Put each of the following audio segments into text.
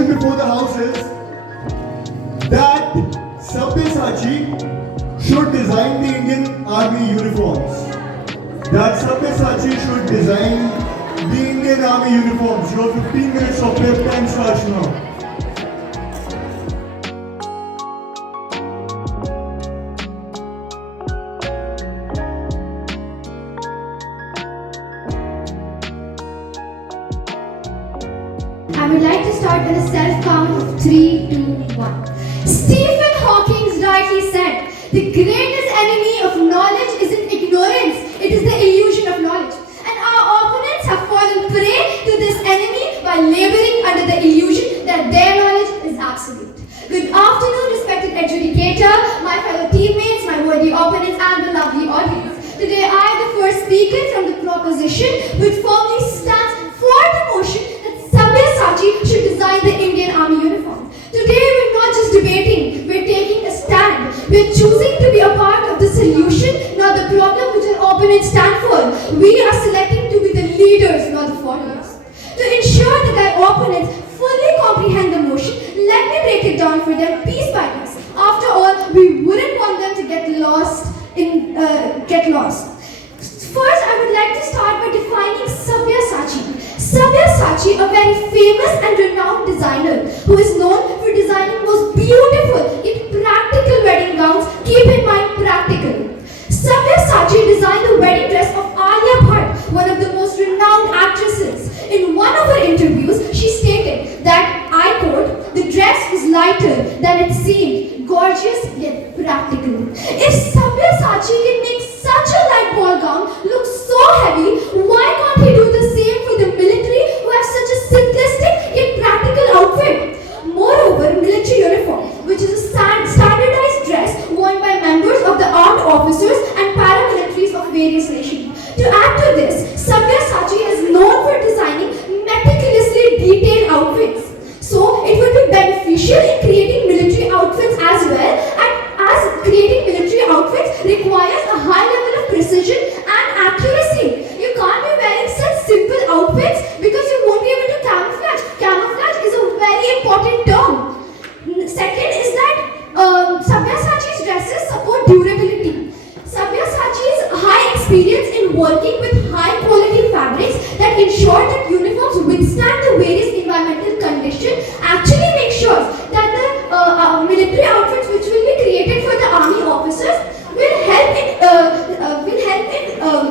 motion before the House is that SABYASACHI should design the Indian Army uniforms. That SABYASACHI should design the Indian Army uniforms. Your 15 minutes of prep time starts now. I would like to start with a self-count of 3, 2, 1. Stephen Hawking rightly said, the greatest enemy of knowledge isn't ignorance, it is the illusion of knowledge. And our opponents have fallen prey to this enemy by laboring under the illusion that their knowledge is absolute. Good afternoon, respected adjudicator, my fellow teammates, my worthy opponents, and the lovely audience. Today I, the first speaker from the proposition, which firmly stands for the motion that SABYASACHI should design the Indian Army uniform. Today we're not just debating, we're taking a stand. We're choosing to be a part of the solution, not the problem which our opponents stand for. We are selecting to be the leaders, not the followers. To ensure that our opponents fully comprehend the motion, let me break it down for them piece by piece. After all, we wouldn't want them to get lost. First, I would like to start by defining SABYASACHI. SABYASACHI, a very famous and renowned designer who is known for designing most beautiful yet practical wedding gowns. Keep in mind, practical. SABYASACHI designed the wedding dress of Alia Bhatt, one of the most renowned actresses. In one of her interviews, she stated that, I quote, the dress was lighter than it seemed, gorgeous yet practical. If SABYASACHI can make such a light ball gown look so heavy, why can't he do the same for the military who have such a simplistic yet practical outfit? Moreover, military uniform, which is a standardized dress worn by members of the armed officers and paramilitaries of various nations. To add to this, SABYASACHI is known for designing meticulously detailed outfits. So, it would be beneficial in creating military outfits as well, and as creating military outfits requires a high level of precision and accuracy. You can't be wearing such simple outfits because you won't be able to camouflage. Camouflage is a very important term. Second is that SABYASACHI's dresses support durability. SABYASACHI's high experience in working with high quality fabrics that ensure that uniforms withstand the various environmental conditions actually make sure that the military outfits which will be created for the army officers will help in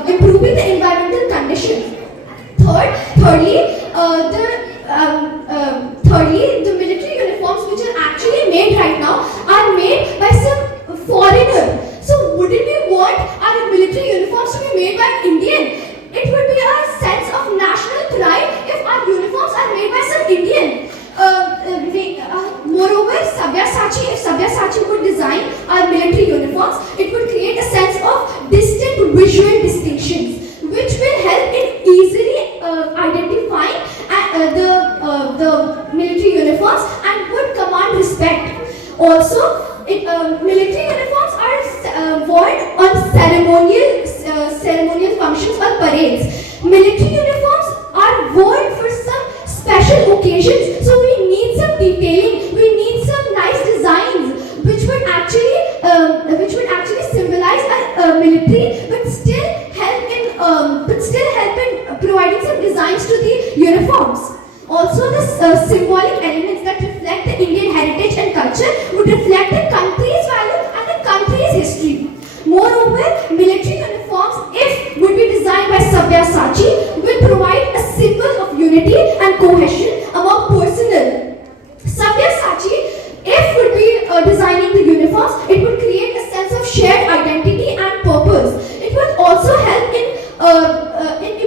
improving the environmental conditions. Thirdly, the military uniforms which are actually made right now are made by some foreigner. So wouldn't we want our military uniforms to be made by Indian? It would be a sense of national pride if our uniforms are made by some Indian. Moreover, if SABYASACHI would design our military uniforms, it would create a sense of distinct visual distinctions, which will help in easily identifying the military uniforms and would command respect. Also, military uniforms are worn on ceremonial functions or parades. Military uniforms are worn for some special occasions, so we need some detailing, we need some nice designs which would actually symbolize our military, but still help in providing some designs to the uniforms. Also, the symbolic elements that reflect the Indian heritage and culture would reflect the country's value and the country's history. Moreover, military uniforms, if would be designed by SABYASACHI, will provide a symbol of unity and cohesion among personnel. SABYASACHI, if would be designing the uniforms, it would create a sense of shared identity and purpose. It would also help in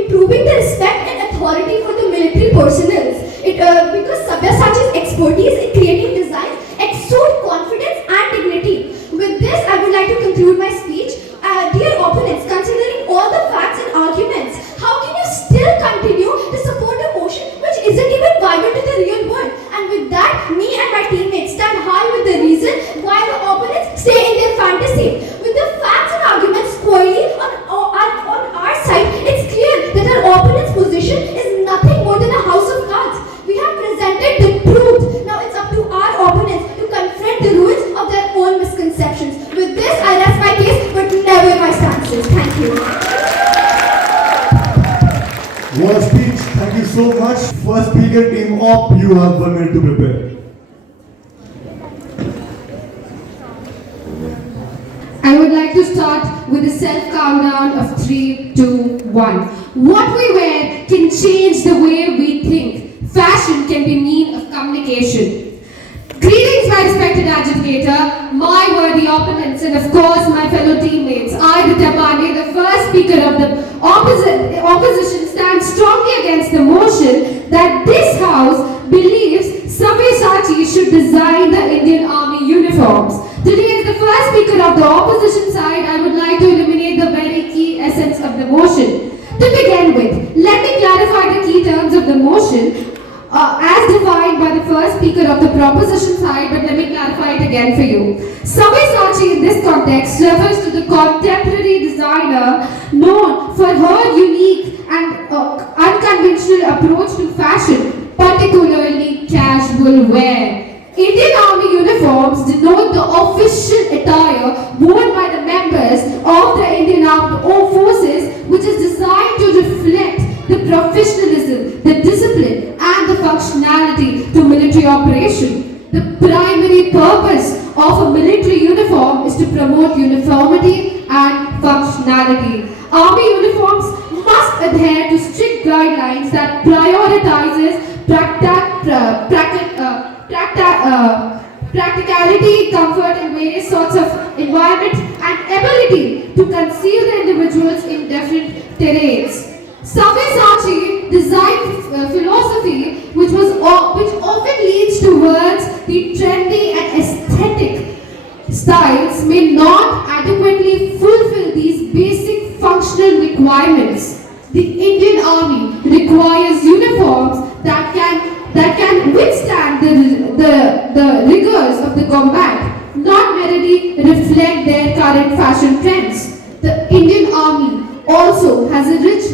improving the respect and authority for the military personnel. Because SABYASACHI's expertise in creating designs exude confidence and dignity. With this, I would like to conclude my speech. Dear opponents, considering all the facts and arguments, how can you still continue to support a motion which isn't even vibrant to the real world? And with that, me and my teammates stand high with the reason while the opponents stay in their fantasy. With the facts and arguments squarely on our side, it's clear that our opponent's position is nothing more than a house of cards. We have presented the truth much. First speaker, team op, you have 1 minute to prepare. I would like to start with a self-countdown of 3, 2, 1. What we wear can change the way we think. Fashion can be mean of communication. Greetings, my respected agitator, my worthy opponents, and of course my fellow teammates. I, the Tapani, the first speaker of the opposition, stands strongly against the motion that this house believes SABYASACHI should design the Indian Army uniforms. Today, as the first speaker of the opposition side, I would like to eliminate the very key essence of the motion. To begin with, let me clarify the key terms of the motion as defined by the first speaker of the proposition side, but let me clarify it again for you. SABYASACHI in this context refers to the contemporary designer known for her unique and unconventional approach to fashion, particularly casual wear. Indian Army uniforms denote the official attire worn by the members of the Indian Armed Forces, which is designed to reflect the professionalism, the discipline, and the functionality to military operation. The primary purpose of a military uniform is to promote uniformity and functionality. Army uniforms must adhere to strict guidelines that prioritizes practicality, comfort in various sorts of environments, and ability to conceal the individuals in different terrains. SABYASACHI design philosophy, which often leads towards the trendy and aesthetic styles, may not adequately fulfill these basic functional requirements. The Indian Army requires uniforms that can withstand the rigors of the combat, not merely reflect their current fashion trends. The Indian Army also has a rich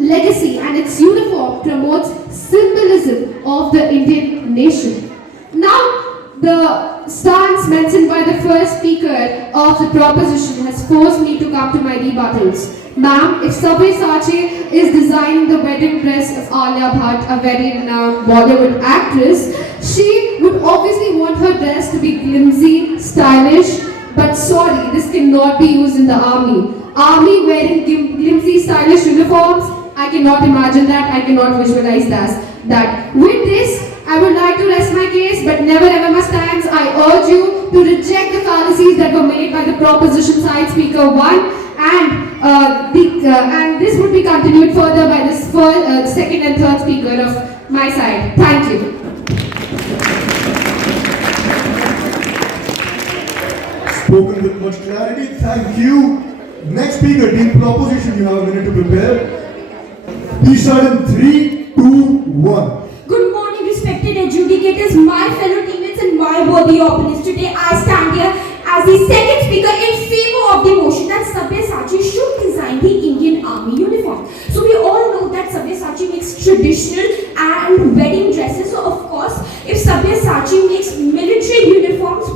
legacy and its uniform promotes symbolism of the Indian nation. Now, the stance mentioned by the first speaker of the proposition has forced me to come to my rebuttals. Ma'am, if SABYASACHI is designing the wedding dress of Alia Bhatt, a very renowned Bollywood actress, she would obviously want her dress to be flimsy, stylish, but sorry, this cannot be used in the army. Army wearing flimsy, stylish uniforms, I cannot imagine that, I cannot visualize that. With this, I would like to rest my case, but never ever must times. I urge you to reject the fallacies that were made by the proposition side speaker 1, and this would be continued further by this second and third speaker of my side. Thank you. Spoken with much clarity, thank you. Next speaker, team proposition, you have a minute to prepare. Please start in 3, 2, 1. Good morning, respected adjudicators, my fellow teammates, and my worthy opponents. Today I stand here as the second speaker in favor of the motion that SABYASACHI should design the Indian Army uniform. So we all know that SABYASACHI makes traditional and wedding dresses. So of course, if SABYASACHI makes military uniforms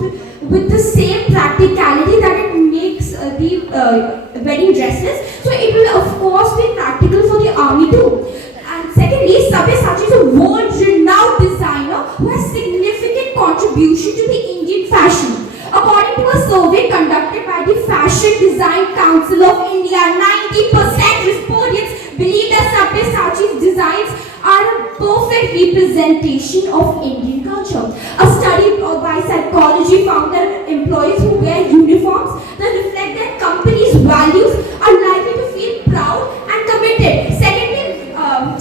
with the same practicality that it makes the wedding dresses, so it will of course be practical for the army too. And secondly, SABYASACHI is a world-renowned designer who has significant contribution to the Indian fashion. According to a survey conducted by the Fashion Design Council of India, 90% respondents believe that SABYASACHI's designs are a perfect representation of Indian culture. A study by psychology found that employees who wear uniforms that reflect their company's values are likely to feel proud and committed. Secondly,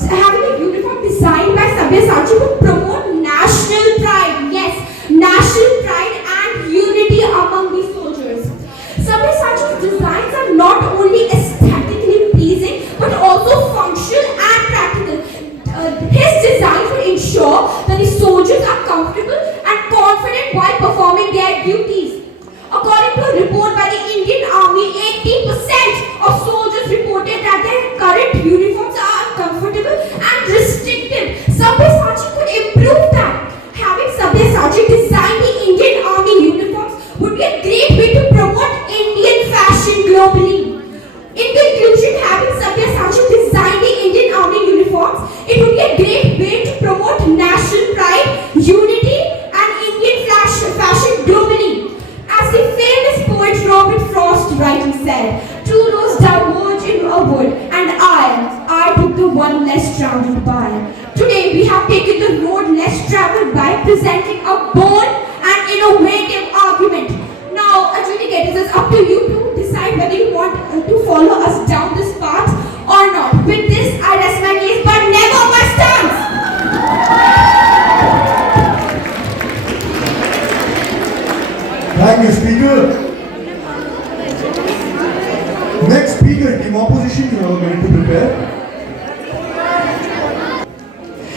having a uniform designed by SABYASACHI would promote national pride. Yes, national pride and unity among the soldiers. SABYASACHI's designs are not only aesthetically pleasing but also functional and practical. His designs will ensure that the soldiers are comfortable and confident while performing their duties. According to a report by the innovative argument. Now, adjudicators, it's up to you to decide whether you want to follow us down this path or not. With this, I rest my case, but never my stance. Thank you, Speaker. Next speaker, team opposition, you have a minute to prepare.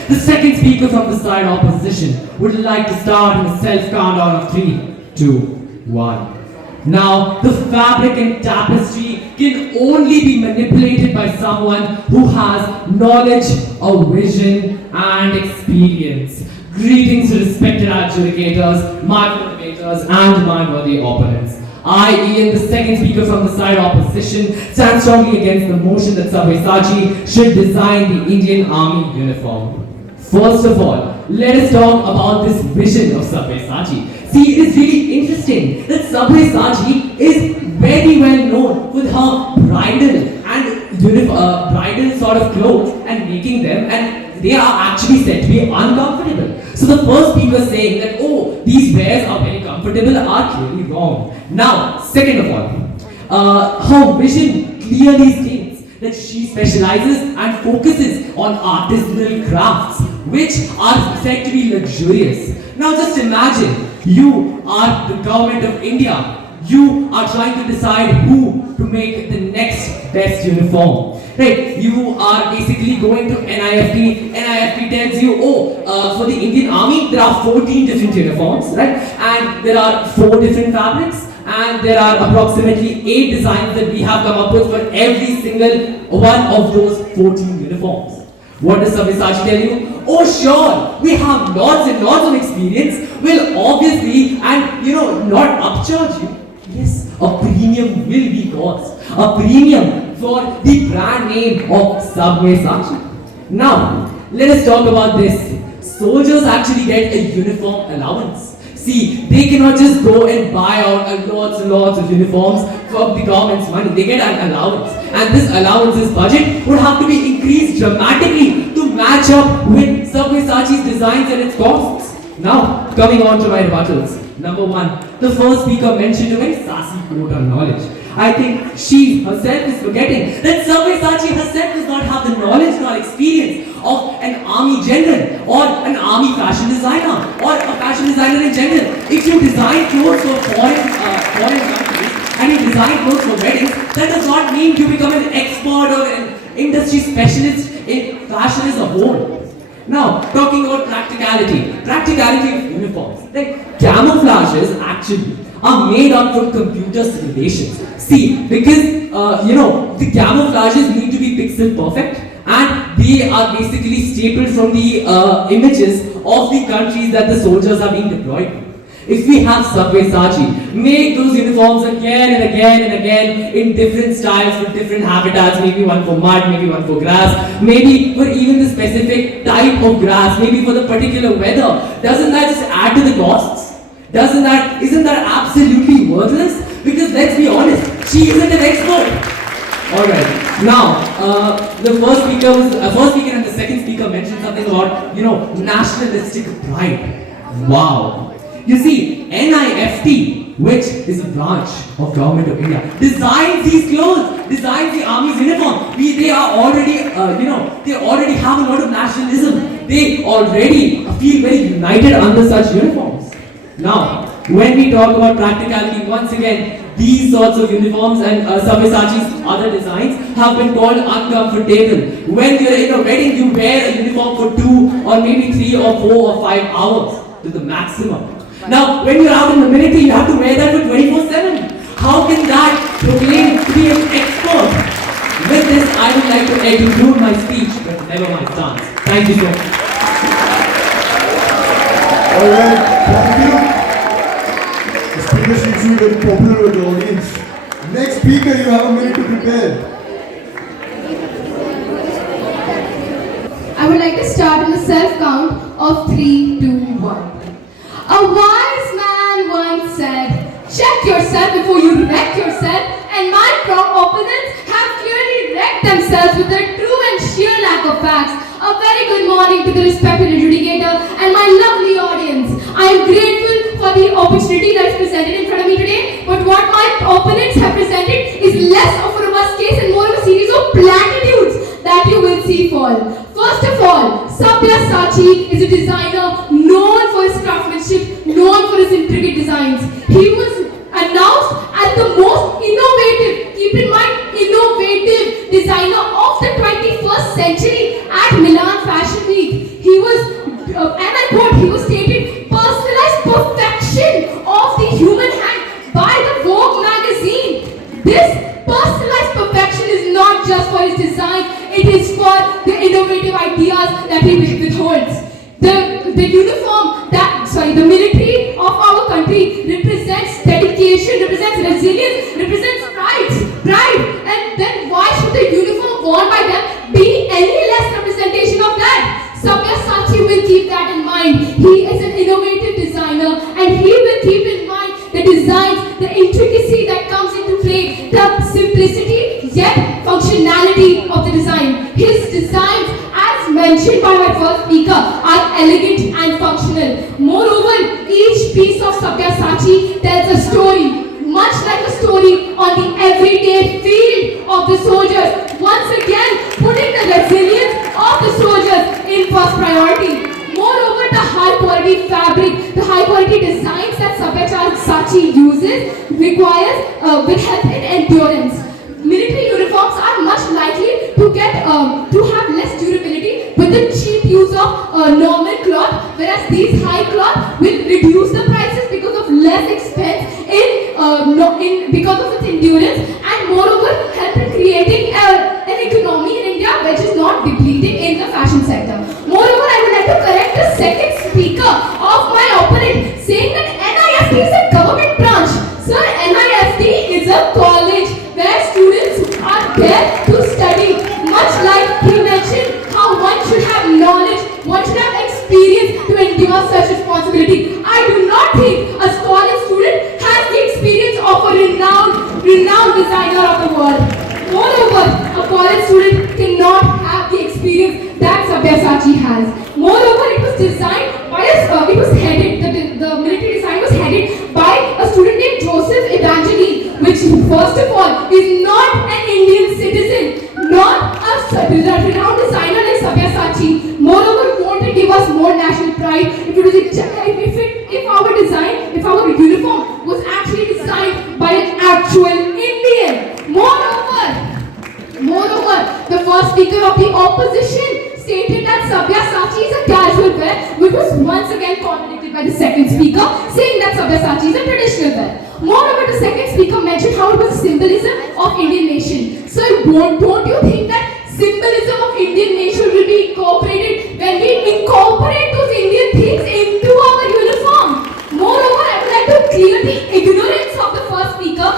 The second speaker from the side opposition would like to start in a self-countdown of 3, 2, 1. Now, the fabric and tapestry can only be manipulated by someone who has knowledge, a vision, and experience. Greetings to respected adjudicators, my motivators, and my worthy opponents. I, Ian, the second speaker from the side opposition, stand strongly against the motion that SABYASACHI should design the Indian Army uniform. First of all, let us talk about this vision of SABYASACHI. See, it is really interesting that SABYASACHI is very well known with her bridal and bridal sort of clothes and making them, and they are actually said to be uncomfortable. So the first speaker saying that, oh, these wares are very comfortable are clearly wrong. Now, second of all, her vision clearly states that she specializes and focuses on artisanal crafts, which are said to be luxurious. Now just imagine, you are the government of India. You are trying to decide who to make the next best uniform. Right? You are basically going to NIFT. NIFT tells you, for the Indian Army, there are 14 different uniforms, right? And there are 4 different fabrics. And there are approximately 8 designs that we have come up with for every single one of those 14 uniforms. What does SABYASACHI tell you? Oh sure, we have lots and lots of experience. Well, obviously, and not upcharge you. Yes, a premium will be cost. A premium for the brand name of SABYASACHI. Now, let us talk about this. Soldiers actually get a uniform allowance. See, they cannot just go and buy out lots and lots of uniforms from the government's money. They get an allowance. And this allowance's budget would have to be increased dramatically to match up with SABYASACHI's designs and its costs. Now, coming on to my rebuttals. Number 1, the first speaker mentioned a very sassy quote on knowledge. I think she herself is forgetting that SABYASACHI herself does not have the knowledge nor experience of an army general or an army fashion designer or a fashion designer in general. If you design clothes for foreign countries and you design clothes for weddings, that does not mean you become an expert or an industry specialist in fashion as a whole. Now, talking about practicality of uniforms. Like camouflages actually are made up from computer simulations. See, because the camouflages need to be pixel perfect, and they are basically stapled from the images of the countries that the soldiers are being deployed to. If we have SABYASACHI make those uniforms again and again and again in different styles with different habitats, maybe one for mud, maybe one for grass, maybe for even the specific type of grass, maybe for the particular weather, doesn't that just add to the costs? Isn't that absolutely worthless? Because let's be honest, she isn't an expert. Alright, now, the first speaker and the second speaker mentioned something about, nationalistic pride. Wow. You see, NIFT, which is a branch of government of India, designs these clothes, designs the army's uniform. They are already, they already have a lot of nationalism. They already feel very united under such uniforms. Now, when we talk about practicality, once again, these sorts of uniforms and SABYASACHI's other designs have been called uncomfortable. When you're in a wedding, you wear a uniform for 2 or maybe 3 or 4 or 5 hours to the maximum. Now, when you're out in the military, you have to wear that for 24/7. How can that proclaim to be an expert? With this, I would like to conclude my speech, but never my stance. Thank you so much. Alright, thank you. The speaker seems to be very popular with the audience. Next speaker, you have a minute to prepare. I would like to start in a self count of 3, 2, 1. A wise man once said, check yourself before you wreck yourself, and my opponents have clearly wrecked themselves with their true and sheer lack of facts. A very good morning to the respected adjudicator and my lovely audience. I am grateful for the opportunity that is presented in front of me today, but what my opponents have presented is less of a robust case and more of a series of platitudes that you will see fall. First of all, SABYASACHI is a designer known for his craftsmanship, known for his intricate designs. He was announced as the most innovative, keep in mind, innovative designer of the 21st century at Milan Fashion Week. He was, and I quote, he was stated, personalized perfection of the human hand by the Vogue magazine. This personalized perfection is not just for his design, it is for the innovative ideas that he withholds. The uniform the military of our country represents dedication, represents resilience, represents pride. And then why should the uniform worn by them be any less representation of that? SABYASACHI will keep that in mind. He is an innovative designer and he will keep in mind the designs, the intricacy that comes into play, the simplicity yet functionality of the design. His designs, as mentioned by my first speaker, are elegant and functional. Moreover, each piece of SABYASACHI tells a story, much like a story on the everyday field of the soldiers. Once again, putting the resilience of the soldiers in first priority. Moreover, the high quality fabric, the high quality designs that SABYASACHI uses will help in endurance. Military uniforms are much likely to have less durability with the cheap use of normal cloth, whereas these high cloth will reduce the prices because of less expense because of its endurance, and moreover help in creating an economy in India which is not depleting in the fashion sector. Moreover, I would like to correct the second speaker of my opponent saying that NIFT is a government branch. Sir, NIFT is a college where students are there to study. Much like he mentioned how one should have knowledge, one should have experience to endure such responsibility. I do not think a college student has the experience of a renowned designer of the world. Moreover, a college student cannot have the experience that SABYASACHI has. Moreover, it was designed by the military design was headed by a student named Joseph Evangeli, which first of all is not an Indian citizen, not a renowned designer like SABYASACHI. Moreover, won't it give us more national pride if our uniform was actually designed by an actual Indian? Moreover, the first speaker of the opposition stated that SABYASACHI is a casual wear, which was once again contradicted by the second speaker, saying that SABYASACHI is a traditional wear. Moreover, the second speaker mentioned how it was a symbolism of Indian nation. So don't you think that symbolism of Indian nation will be incorporated when we incorporate those Indian things into our uniform? Moreover, I would like to clear the ignorance of the first speaker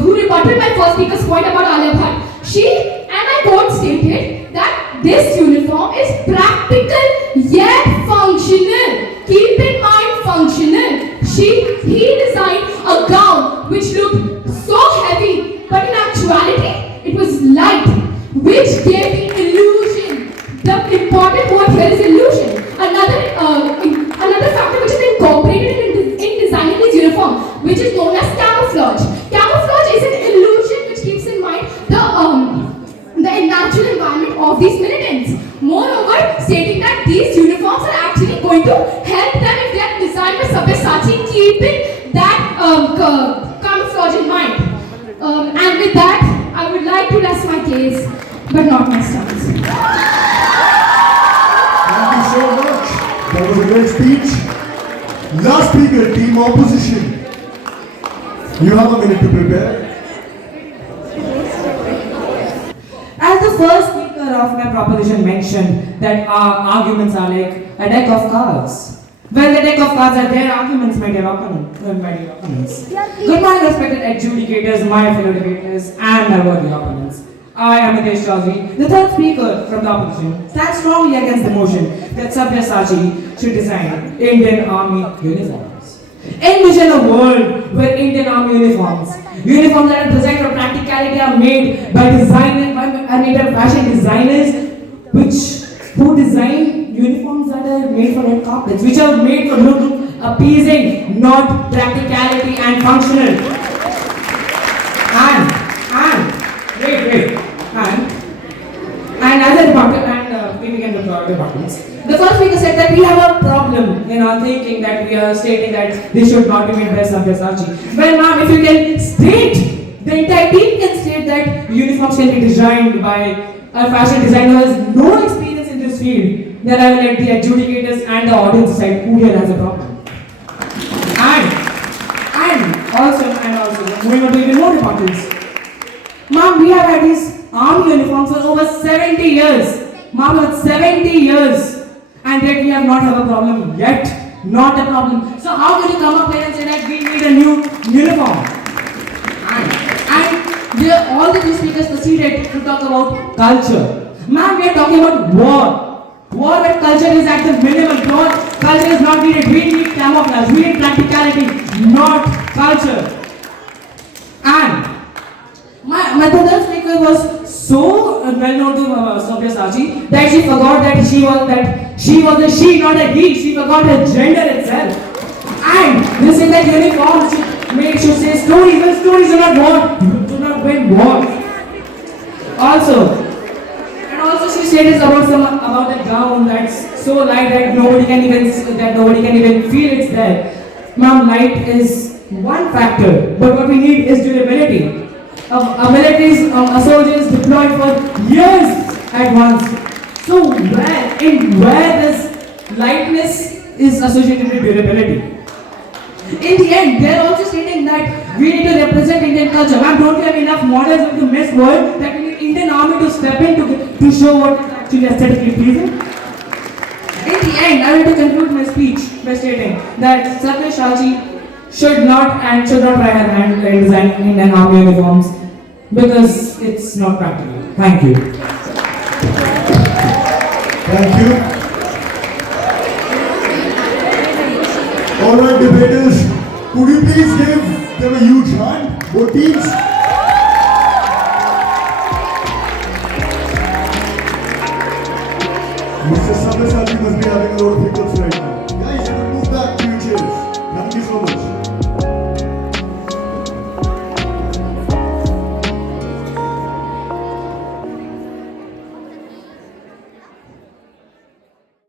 who rebutted my first speaker's point about Alia Bhatt. She, and I quote, stated that this uniform is practical yet functional. Keep in mind, functional. He designed a gown which looked so heavy, but in actuality, it was light, which gave the illusion. The important word here is illusion. Another factor which is incorporated in designing this uniform, which is known as camouflage. Camouflage is an illusion which keeps in mind the natural environment of these militants. Moreover, stating that these uniforms are actually going to help them if they are designed by SABYASACHI, keeping that camouflage in mind. And with that, I would like to rest my case, but not my stance. Thank you so much. That was a great speech. Last speaker, team opposition. You have a minute to prepare. As the first speaker of my proposition mentioned that our arguments are like a deck of cards. When the deck of cards are there, arguments my dear opponents. Good morning, respected adjudicators, my fellow debaters, and my worthy opponents. I am Behes Debate, the third speaker from the opposition, stands strongly against the motion that SABYASACHI should design Indian Army uniforms. Envision a world where Indian Army uniforms that are designed for practicality are made by fashion designers who design uniforms that are made for red carpets, which are made for appeasing, not practicality and functional. And as a department, we can look at departments. The first speaker said that we have a problem in our thinking, that we are stating that this should not be made by SABYASACHI. Well, ma'am, if you can state, the entire team can state that uniforms can be designed by a fashion designer who has no experience in this field, then I will let the adjudicators and the audience decide who here has a problem. And also, moving on to even more departments. Ma'am, we have had these army uniforms for over 70 years. Ma'am, it's 70 years. And yet we have not have a problem yet. Not a problem. So how can you come up here and say that we need a new uniform? And all the two speakers proceeded to talk about culture. Ma'am, we are talking about war. War where culture is at the minimum. War, culture is not needed. We need camouflage. We need practicality, not culture. And my third speaker was so well known to SABYASACHI that she forgot that she was a she, not a he. She forgot her gender itself. And this is that uniform should say stories. Well, stories do not win wars. Also she said about a gown that's so light that nobody can even feel it's there. Ma'am, light is one factor, but what we need is durability. A soldier is deployed for years at once. So where this lightness is associated with durability? In the end, they are also stating that we need to represent Indian culture. Ma'am, don't we have enough models of the Miss World that we need Indian army to step in to show what is actually aesthetically pleasing? In the end, I want to conclude my speech by stating that SABYASACHI should not try her hand in designing Indian army uniforms because it's not practical. Thank you. Thank you. Alright, debaters, could you please give them a huge hand, both teams? Mr. SABYASACHI must be having a lot of hiccups right now.